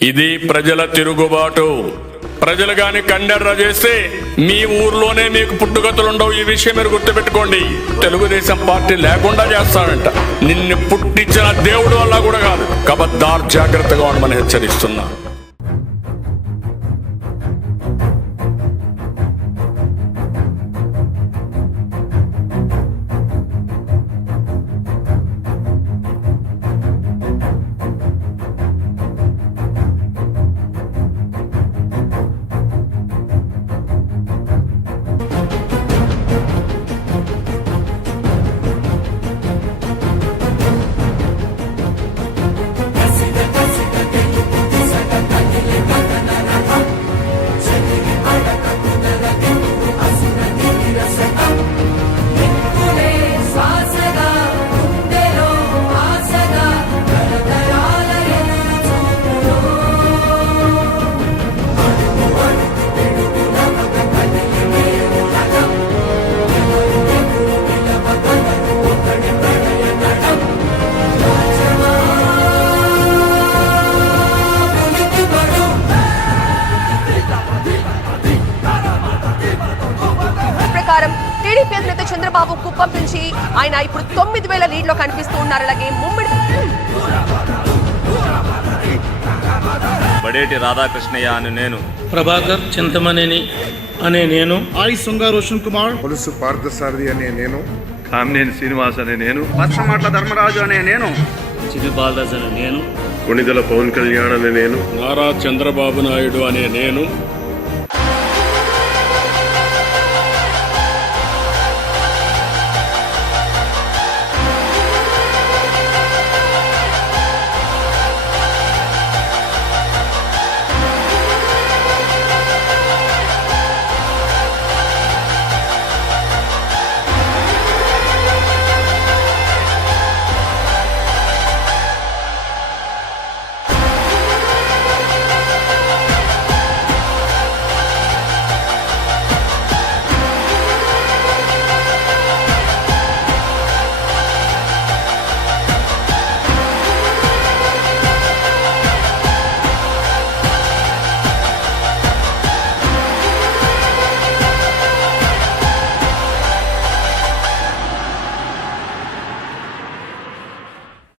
ఇది ప్రజల తిరుగుబాటు. ప్రజలు గాని కండెర్ర చేస్తే మీ ఊర్లోనే మీకు పుట్టుగతులుండవు. ఈ విషయం మీరు గుర్తుపెట్టుకోండి. తెలుగుదేశం పార్టీ లేకుండా చేస్తాడంట. నిన్ను పుట్టించిన దేవుడు వల్ల కూడా కాదు. కబద్దార్, జాగ్రత్తగా ఉండమని హెచ్చరిస్తున్నా. టీడీపీ అధినేత చంద్రబాబు కుప్పం నుంచి ఆయన ఇప్పుడు 9,000 లీడ్ లో కనిపిస్తూ ఉన్నారు. అలాగే బడేటి రాధాకృష్ణయ్య అనే నేను, ప్రభాకర్ చింతమనేని అనే నేను, సుంగా రోషన్ కుమార్, పొలుసు పార్థసారథి అనే నేను, కామినేని శ్రీనివాస్ అనే నేను, పచ్చమాట్ల ధర్మరాజు అనే నేను, చిరు బాలదాస్ అనే నేను, కొణిదెల పవన్ కళ్యాణ్ అనే నేను, నారా చంద్రబాబు నాయుడు అనే నేను,